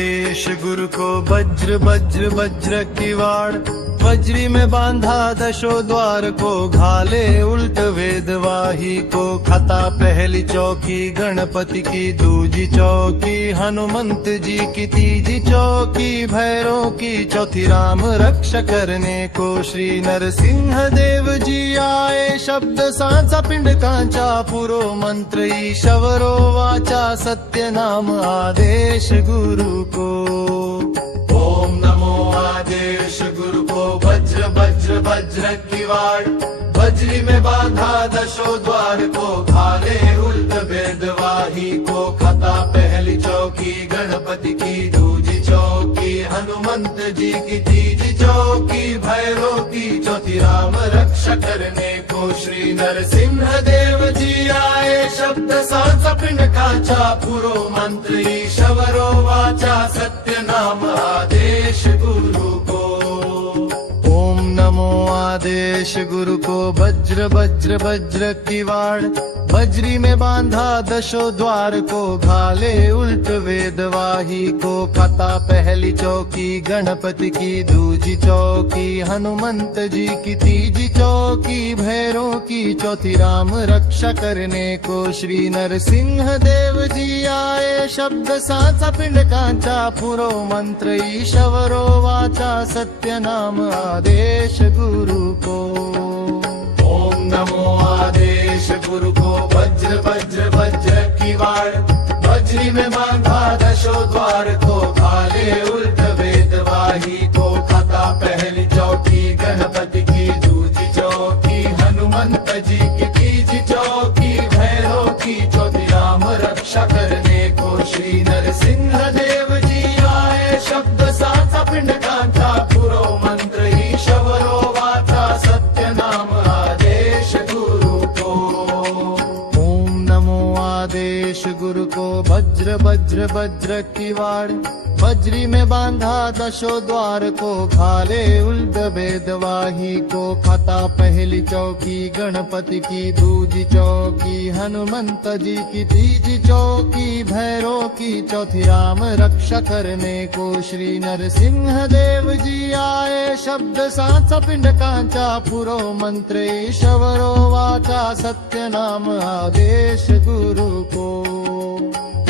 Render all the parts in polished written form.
आदेश गुरु को वज्र वज्र वज्र की वाड़, वज्री में बांधा दशो द्वार को, घाले उल्ट वेदवाही को। खता पहली चौकी गणपति की, दूजी चौकी हनुमंत जी की, तीजी चौकी भैरव की, चौथी राम रक्षा करने को श्री नरसिंह देव जी आए। शब्द सांचा पिंड कांचा पुरो मंत्र ईश्वरो वाचा, सत्य नाम आदेश गुरु को। ओम नमो आदेश गुरु को, वज्र वज्र वज्र की वाड़, वज्री में बांधा दशो द्वार को, घाले उल्ट वेदवाही को। खता पहली चौकी गणपति की, दूजी चौकी हनुमंत जी की, तीजी चौकी भैरव की, चौथी राम रक्षा करने को श्री नरसिंह देव जी आए। शब्द सांचा पिंड कांचा पुरो मंत्र ईश्वरो वाचा, सत्य नाम आदेश गुरु को। ओम नमो आदेश गुरु को, वज्र वज्र वज्र की वाड़, वज्री में बांधा दशो द्वार को, घाले उल्ट वेदवाही को। खता पहली चौकी गणपति की, दूजी चौकी हनुमंत जी की, तीजी चौकी भैरव की, चौथी राम रक्षा करने को श्री नरसिंह देव जी आए। शब्द सांचा पिंड कांचा पुरो मंत्र ईश्वरो वाचा, सत्य नाम आदेश गुरु को। ओम नमो आदेश गुरु को, वज्र वज्र वज्र की वाड़, वज्री में बांधा दशो द्वार को, घाले उल्ट वेदवाही को। खता पहली चौकी गणपति की, दूजी चौकी हनुमंत जी की, तीजी चौकी भैरव की, चौथी राम रक्षा करने को श्री नरसिंह देव जी आए। शब्द सांचा पिंड कांचा पुरो मंत्र ईश्वरो वाचा, सत्य नाम आदेश गुरु को। ओम नमो आदेश गुरु को, वज्र वज्र वज्र की वाड़, वज्री में बांधा दशो द्वार को, घाले उल्ट वेदवाही को। खता पहली चौकी गणपति की, दूजी चौकी हनुमंत जी की, तीजी चौकी भैरव की, चौथी राम रक्षा करने को श्री नरसिंह देव जी आए। शब्द सांचा पिंड कांचा पुरो मंत्र ईश्वरो वाचा, सत्य नाम आदेश गुरु को।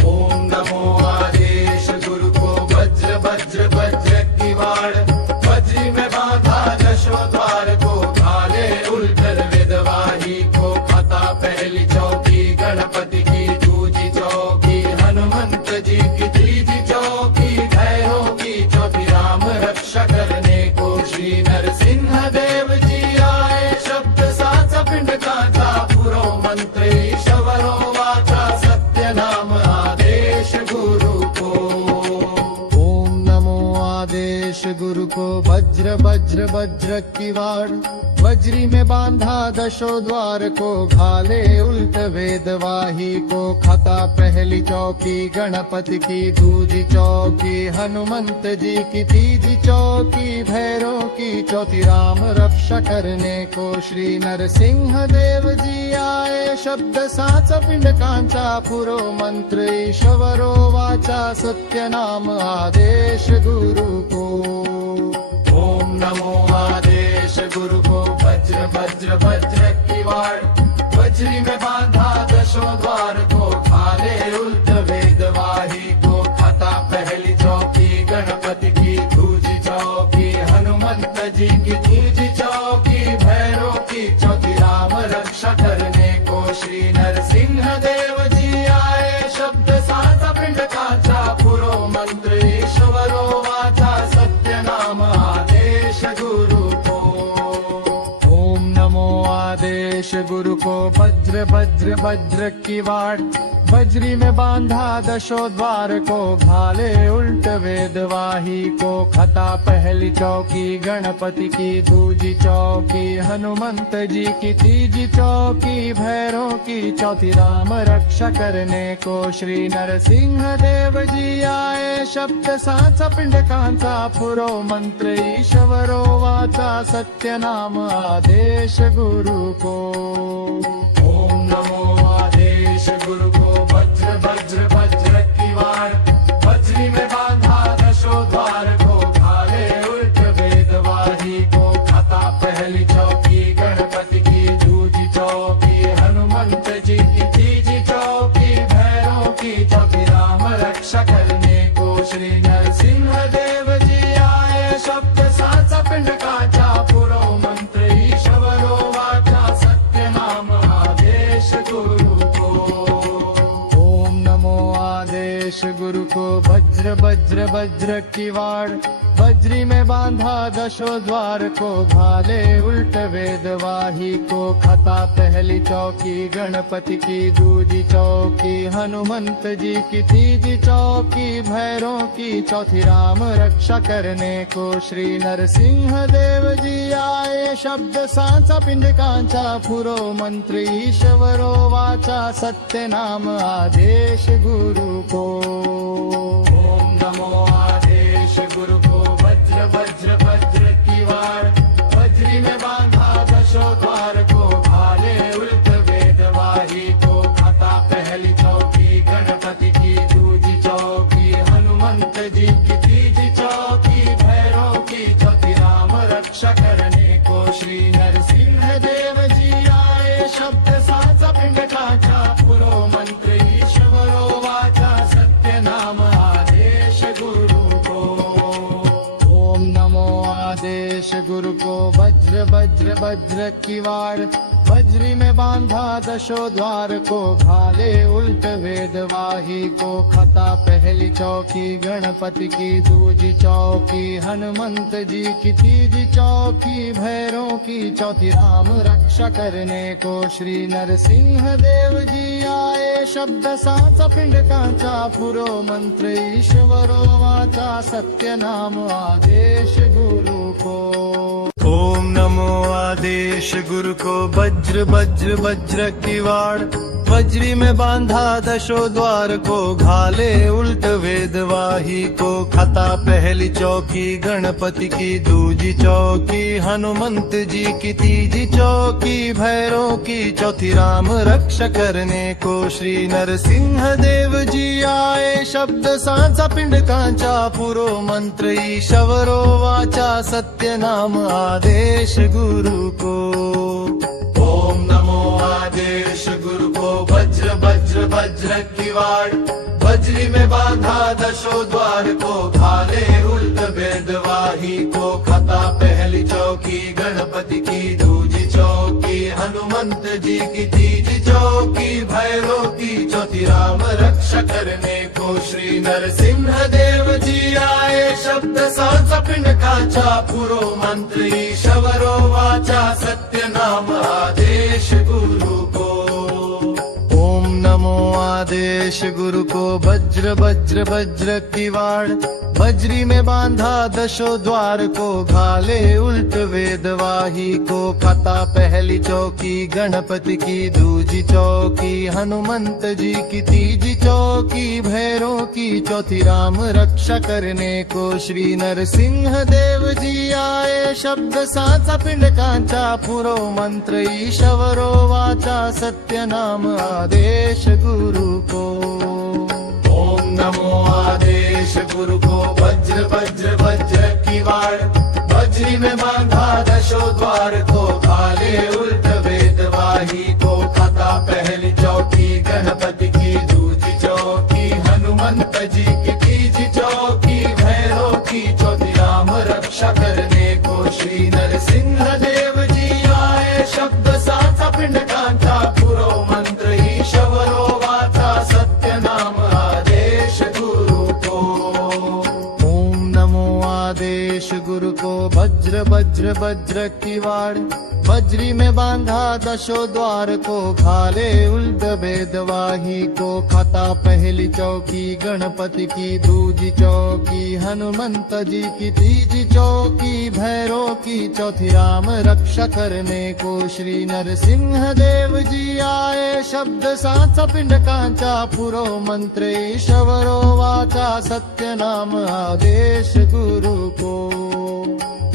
ओम नमो आदेश गुरु को, वज्र वज्र वज्र की वाड़, वज्री में बांधा दशो द्वार को, घाले उल्ट वेदवाही को। खता पहली चौकी गणपति की, दूजी चौकी हनुमंत जी की, तीजी चौकी भैरव की, चौथी राम रक्षा करने को श्री नरसिंह देव जी आए। शब्द सांचा पिंड कांचा पुरो मंत्र ईश्वरो वाचा, सत्य नाम आदेश गुरु को। ओम नमो आदेश गुरु को, वज्र वज्र वज्र की वाड़, वज्री में बांधा दशो द्वार को, घाले उल्ट वेदवाही को। खता पहली चौकी गणपति की, दूजी चौकी हनुमंत जी की, तीजी चौकी भैरव की, चौथी राम रक्षा करने को श्री नरसिंह देव जी आए। शब्द सांचा पिंड कांचा पुरो मंत्र ईश्वरो वाचा, सत्य नाम आदेश गुरु को। ओम नमो आदेश गुरु को, वज्र वज्र वज्र की वाड़, वज्री में बांधा दशो द्वार को, घाले उल्ट वेदवाही को। खता पहली चौकी गणपति की, दूजी चौकी हनुमंत जी की, तीजी चौकी भैरव की, चौथी राम रक्षा करने को श्री नरसिंह देव जी आए। शब्द सांचा पिंड कांचा पुरो मंत्र ईश्वरो वाचा, सत्य नाम आदेश गुरु को। ओम नमो आदेश गुरु को, वज्र वज्र वज्र की वाड़, वज्री में बांधा दशो द्वार को, घाले उल्ट वेदवाही को। खता पहली चौकी गणपति की, दूजी चौकी हनुमंत जी की, तीजी चौकी भैरव की, चौथी राम रक्षा करने को श्री नरसिंह देव जी आए। शब्द सांचा पिंड कांचा पुरो मंत्र ईश्वरो वाचा, सत्य नाम आदेश गुरु को। ओम नमो आदेश गुरु को, वज्र वज्र वज्र की वाड़, वज्री में बांधा वज्र वज्र वज्र की वाड़, वज्री में बांधा दशो द्वार को, घाले उल्ट वेदवाही को। खता पहली चौकी गणपति की, दूजी चौकी हनुमंत जी की, तीजी चौकी भैरों की, चौथी राम रक्षा करने को श्री नरसिंह देव जी आए। शब्द सांचा पिंड कांचा पुरो मंत्र ईश्वरो वाचा, सत्य नाम आदेश गुरु को। ओम नमो आदेश गुरु को। वज्र वज्र वज्र की वाड़, वज्री में बांधा दशो द्वार को, भाले उल्ट वेदवाही को। खता पहली चौकी गणपति की, दूजी चौकी हनुमंत जी की, तीजी चौकी भैरों की, चौथी राम रक्षा करने को श्री नरसिंह देव जी आए। शब्द साचा पिंड काचा पुरो मंत्र ईश्वरो वाचा, सत्य नाम आदेश गुरु को। ओम नमो आदेश गुरु को। वज्र वज्र वज्र की वाड़, वज्री में बांधा दशो द्वार को, भाले उल्ट वेदवाही को। खता पहली चौकी गणपति की, दूजी चौकी हनुमंत जी की, तीजी चौकी भैरों की, चौथी राम रक्षा करने को श्री नरसिंह देव जी आए। शब्द साचा पिंड कांचा पुरो मंत्र ईश्वरो वाचा, सत्य नाम आदेश गुरु को। ओम नमो आदेश गुरु को। वज्र वज्र वज्र की वाड़, वज्री में बांधा दशो द्वार को, घाले उल्ट वेदवाही को। खता पहली चौकी गणपति की, दूजी चौकी हनुमंत जी की, तीजी चौकी भैरों की, चौथी राम रक्षा करने को श्री नरसिंह देव जी आए। शब्द सांचा पिंड कांचा पुरो मंत्र ईश्वरो वाचा, सत्य नाम आदेश गुरु को। ओम नमो आदेश गुरु को। वज्र वज्र वज्र की वाड़, वज्री में बांधा दशो द्वार को, घाले उल्ट वेदवाही को। खता पहली चौकी गणपति की, दूजी चौकी हनुमंत जी की, तीजी चौकी भैरों की, चौथी राम रक्षा करने को श्री नरसिंह देव जी आए। शब्द सांचा पिंड काचा पुरो मंत्र ईश्वरो वाचा, सत्य नाम आदेश गुरु को। ओम नमो आदेश गुरु को। वज्र वज्र वज्र की वाड़, वज्री में बांधा दशो द्वार को, घाले उल्ट वेदवाही को। खता पहली चौकी गणपति की, दूजी चौकी हनुमंत जी की, तीजी चौकी भैरों की, चौथी राम रक्षा करने को श्री नरसिंह देव जी आए। शब्द सांचा पिंड कांचा पुरो मंत्र ईश्वरो वाचा, सत्य नाम आदेश गुरु को। ओम नमो आदेश गुरु को। वज्र वज्र वज्र की वाड़, वज्री में बांधा दशो द्वार को, घाले उल्ट वेदवाही को। खता पहली चौकी गणपति की, दूजी चौकी हनुमंत जी की, तीजी चौकी भैरों की, चौथी राम रक्षा करने को श्री नरसिंह देव जी आए। शब्द सांचा पिंड कांचा पुरो मंत्र ईश्वरो वाचा, सत्य नाम आदेश गुरु को। ओम नमो आदेश गुरु को। वज्र वज्र वज्र की वाड़, वज्री में बांधा दशो द्वार को, घाले उल्ट वेदवाही को। खता पहली चौकी गणपति की, दूजी चौकी हनुमंत जी की, तीजी चौकी भैरों की, चौथी राम रक्षा करने को श्री नरसिंह देव जी आए। शब्द सांचा पिंड कांचा पुरो मंत्र ईश्वरो वाचा, सत्य नाम आदेश गुरु को।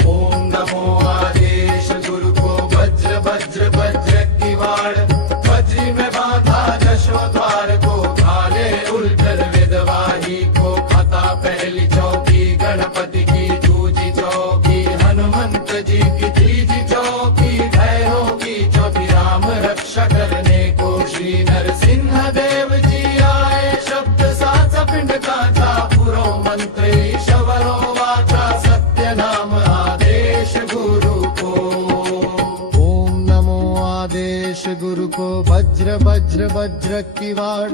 ओम नमो आदेश गुरु को। वज्र वज्र वज्र की वाड़, वज्री में बांधा दशो द्वार को, घाले उल्ट वेदवाही को। खता पहली चौकी गणपति की, दूजी चौकी हनुमंत जी की, तीजी चौकी भैरों की, चौथी राम रक्षा करने को श्री नरसिंह देव जी आए। शब्द सांचा पिंड कांचा पुरो मंत्र ईश्वरो वाचा, सत्य नाम आदेश गुरु को। ओम नमो आदेश गुरु को। वज्र वज्र वज्र की वाड़,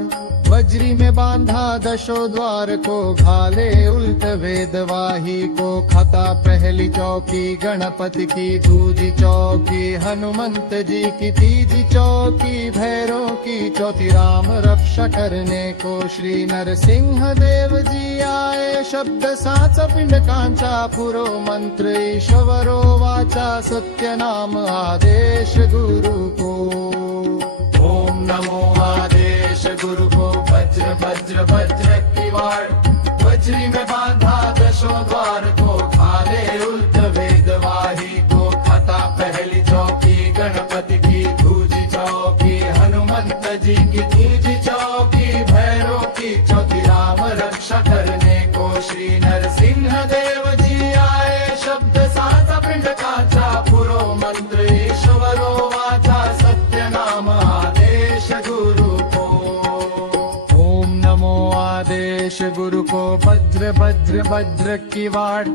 वज्री में बांधा दशो द्वार को, घाले उल्ट वेदवाही को। खाता पहली चौकी गणपति की, दूजी चौकी हनुमंत जी की, तीजी चौकी भैरव की, चौथी राम रक्षा करने को श्री नरसिंह देव जी आए। शब्द साच पिंडकांचा पुरो मंत्र, ईश्वरो वाचा सत्य नाम आदेश गुरु को। ओम नमो आदेश गुरु को। वज्र वज्र वज्र की वाड़, वज्री में बांधा दशो द्वार को, घाले उल्ट वेदवाही को। खाता पहली चौकी गणपति की, दूजी चौकी हनुमंत जी की, तीजी चौकी भैरव की, चौथी राम रक्षा करने को श्री नरसिंह देव जी आए। शब्द साचा पिंडकाचा पुरो मंत्र, ईश्वरो वाचा सत्य नाम आदेश गुरु को। ओम नमो आदेश गुरु को। वज्र वज्र वज्र की वाड़,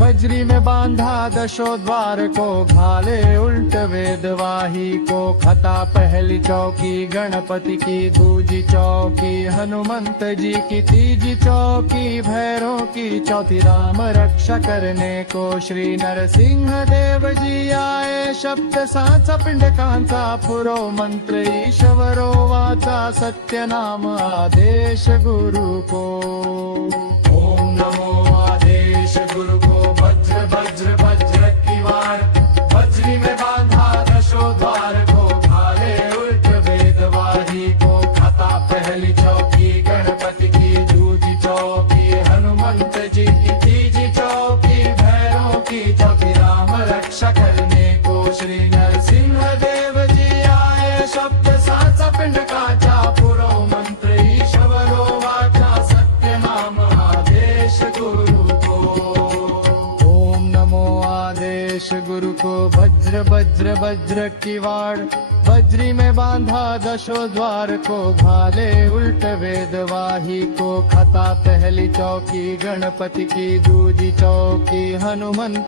वज्री में बांधा दशो द्वार को, घाले उल्ट वेदवाही को। खाता पहली चौकी गणपति की, दूजी चौकी हनुमंत जी की, तीजी चौकी भैरव की, चौथी राम रक्षा करने को श्री नरसिंह देव जी आए। शब्द साचा पिंडकांचा पुरो मंत्र, ईश्वरो वाचा सत्य नाम आदेश गुरु को। ओम नमो आदेश गुरु को। वज्र वज्र वज्र की वाड़, वज्री में बांधा दशो द्वार को, घाले उल्ट वेदवाही को। खाता पहली चौकी गणपति की, दूजी चौकी हनुमंत जी की, तीजी चौकी भैरव की, चौथी राम रक्षा करने को श्री नरसिंह देव जी आए। शब्द साचा पिंडकाचा पुरो मंत्र, ईश्वरो वाचा सत्य नाम आदेश गुरु को। ओम नमो आदेश गुरु को। वज्र वज्र वज्र की वाड़, वज्री में बांधा दशो द्वार को, घाले उल्ट वेदवाही को। खाता पहली चौकी गणपति की, दूजी चौकी हनुमंत